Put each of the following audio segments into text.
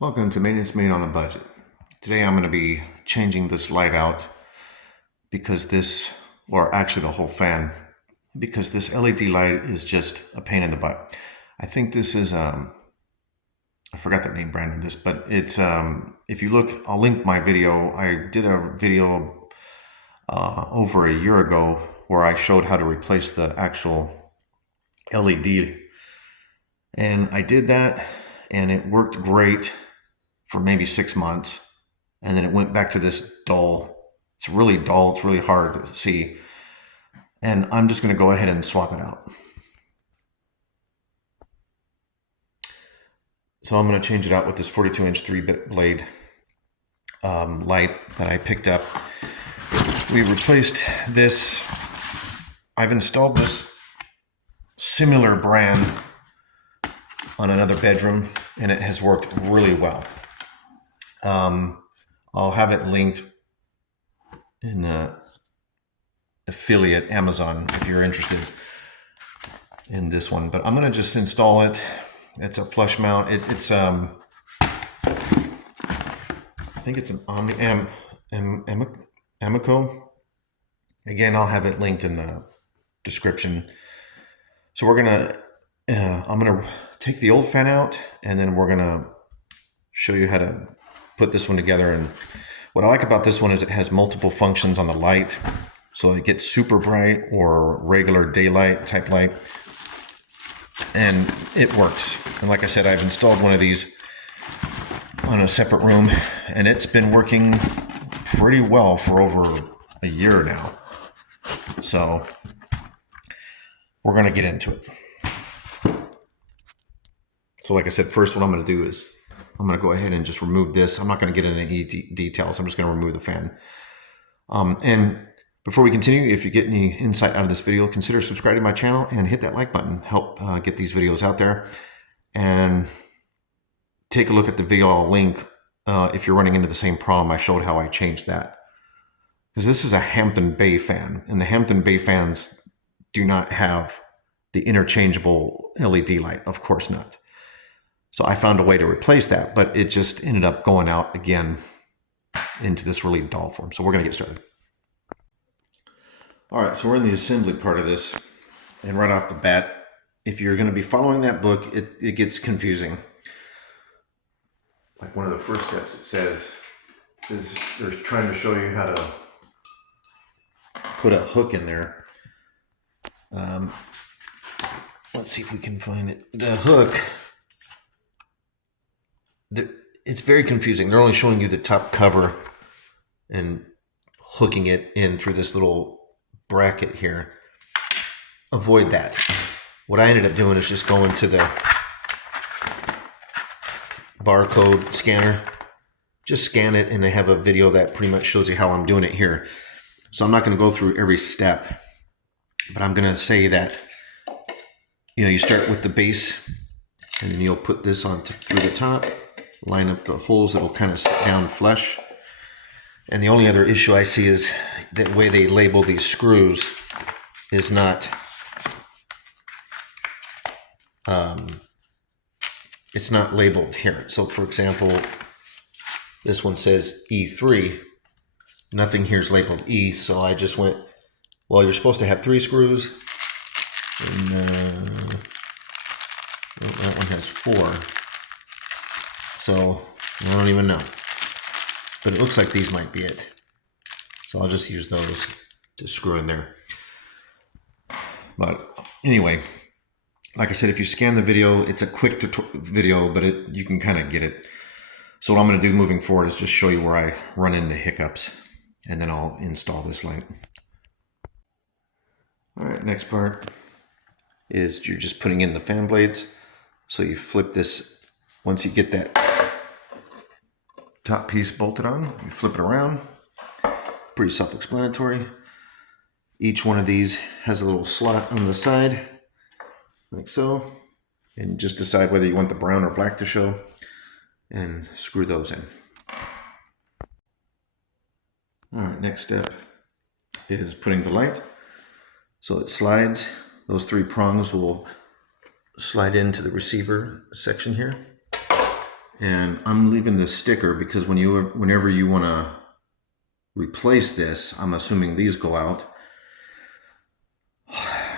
Welcome to Maintenance Made on a Budget. Today I'm going to be changing this light out because or actually the whole fan, because this LED light is just a pain in the butt. I think this is, I forgot the name brand of this, but it's, if you look, I'll link my video. I did a video over a year ago where I showed how to replace the actual LED. And I did that and it worked great for maybe 6 months, and then it went back to this dull. It's really dull, it's really hard to see, and I'm just going to go ahead and swap it out. So I'm going to change it out with this 42-inch 3-bit blade light that I picked up. We replaced this. I've installed this similar brand on another bedroom, and it has worked really well. I'll have it linked in the affiliate Amazon if you're interested in this one, but I'm going to just install it. It's a flush mount. It's I think it's an Amico. Again, I'll have it linked in the description. So I'm gonna take the old fan out, and then we're gonna show you how to put this one together. And what I like about this one is it has multiple functions on the light, so it gets super bright or regular daylight type light, and it works. And like I said, I've installed one of these on a separate room, and it's been working pretty well for over a year now. So we're going to get into it. So like I said, first what I'm going to do is I'm going to go ahead and just remove this. I'm not going to get into any details. I'm just going to remove the fan. And before we continue, if you get any insight out of this video, consider subscribing to my channel and hit that like button. Help get these videos out there. And take a look at the video I'll link if you're running into the same problem. I showed how I changed that. Because this is a Hampton Bay fan, and the Hampton Bay fans do not have the interchangeable LED light. Of course not. So I found a way to replace that, but it just ended up going out again into this really dull form. So we're going to get started. All right, so we're in the assembly part of this. And right off the bat, if you're going to be following that book, it gets confusing. Like one of the first steps it says is they're trying to show you how to put a hook in there. Let's see if we can find it. The hook, it's very confusing. They're only showing you the top cover and hooking it in through this little bracket here. Avoid that. What I ended up doing is just going to the barcode scanner. Just scan it, and they have a video that pretty much shows you how I'm doing it here. So I'm not going to go through every step, but I'm going to say that, you start with the base, and then you'll put this on through the top, line up the holes that'll kind of sit down flush. And the only other issue I see is the way they label these screws is not, it's not labeled here. So for example, this one says E3. Nothing here is labeled E, so I just went, well, you're supposed to have 3 screws, and that one has 4. So I don't even know, but it looks like these might be it. So I'll just use those to screw in there. But anyway, like I said, if you scan the video, it's a quick video, but you can kind of get it. So what I'm going to do moving forward is just show you where I run into hiccups, and then I'll install this light. All right, next part is you're just putting in the fan blades. So you flip this, once you get that top piece bolted on, you flip it around. Pretty self-explanatory. Each one of these has a little slot on the side, like so. And just decide whether you want the brown or black to show, and screw those in. All right, next step is putting the light. So it slides. Those 3 prongs will slide into the receiver section here. And I'm leaving this sticker because whenever you want to replace this, I'm assuming these go out.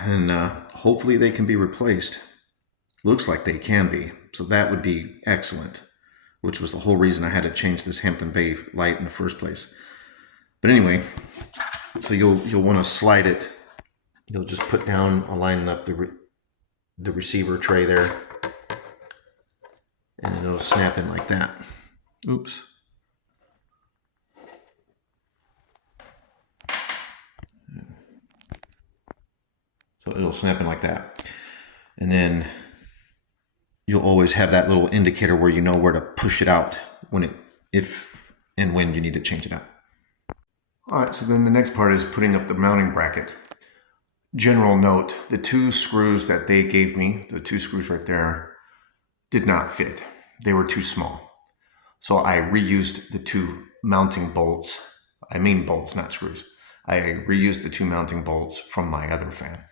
And hopefully they can be replaced. Looks like they can be. So that would be excellent, which was the whole reason I had to change this Hampton Bay light in the first place. But anyway, so you'll want to slide it. You'll just put down, align up the receiver tray there, and then it'll snap in like that. Oops. So it'll snap in like that. And then you'll always have that little indicator where you know where to push it out if and when you need to change it out. All right, so then the next part is putting up the mounting bracket. General note, the 2 screws that they gave me, the 2 screws right there, did not fit. They were too small. So I reused the 2 mounting bolts. I mean bolts, not screws. I reused the 2 mounting bolts from my other fan.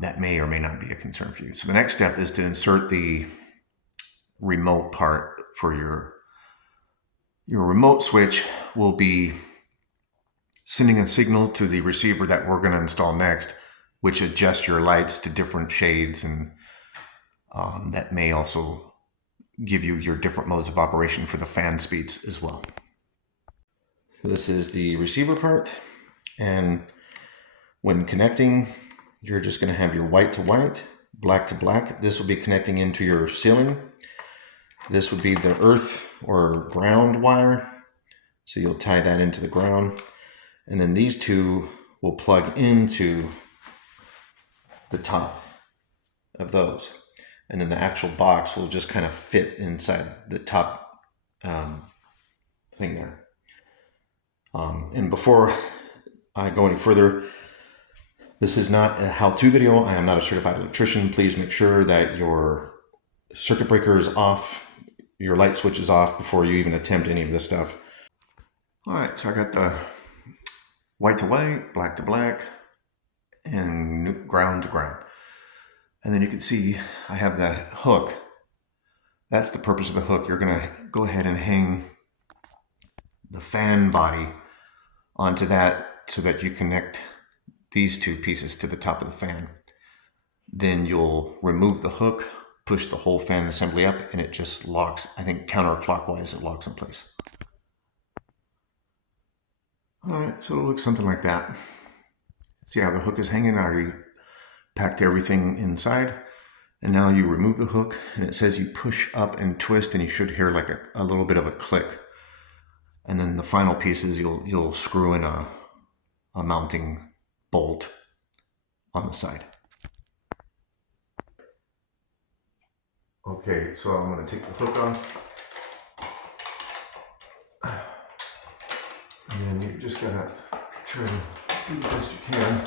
That may or may not be a concern for you. So the next step is to insert the remote part for your remote switch. Will be sending a signal to the receiver that we're going to install next, which adjusts your lights to different shades, and that may also give you your different modes of operation for the fan speeds as well. So this is the receiver part, and when connecting, you're just going to have your white to white, black to black. This will be connecting into your ceiling. This would be the earth or ground wire. So you'll tie that into the ground. And then these 2 will plug into the top of those. And then the actual box will just kind of fit inside the top thing there. And before I go any further, this is not a how-to video. I am not a certified electrician. Please make sure that your circuit breaker is off, your light switch is off before you even attempt any of this stuff. All right, so I got the white to white, black to black, and ground to ground. And then you can see I have that hook. That's the purpose of the hook. You're gonna go ahead and hang the fan body onto that so that you connect these 2 pieces to the top of the fan. Then you'll remove the hook, push the whole fan assembly up, and it just locks, I think counterclockwise, it locks in place. All right, so it looks something like that. See how the hook is hanging? I already packed everything inside. And now you remove the hook, and it says you push up and twist, and you should hear like a little bit of a click. And then the final pieces, you'll screw in a mounting bolt on the side. Okay, so I'm going to take the hook off. And then you just got to try to do the best you can.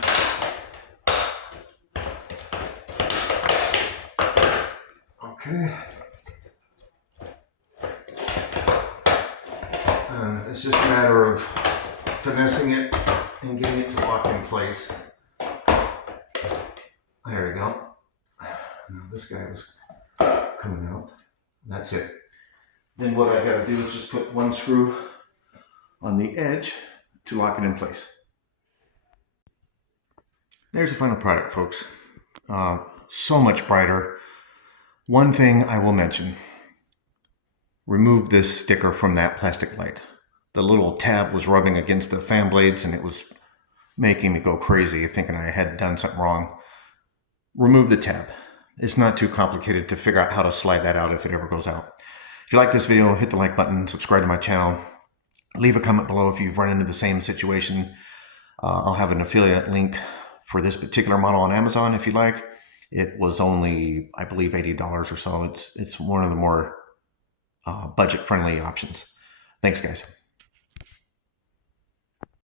Okay. And it's just a matter of finessing it and getting it to lock in place. There we go. Now this guy was coming out. That's it. Then what I got to do is just put 1 screw on the edge to lock it in place. There's the final product, folks. So much brighter. One thing I will mention, remove this sticker from that plastic light. The little tab was rubbing against the fan blades and it was making me go crazy thinking I had done something wrong. Remove the tab. It's not too complicated to figure out how to slide that out if it ever goes out. If you like this video, hit the like button, subscribe to my channel, leave a comment below if you've run into the same situation. I'll have an affiliate link for this particular model on Amazon if you like. It was only, I believe, $80 or so. It's one of the more budget-friendly options. Thanks, guys.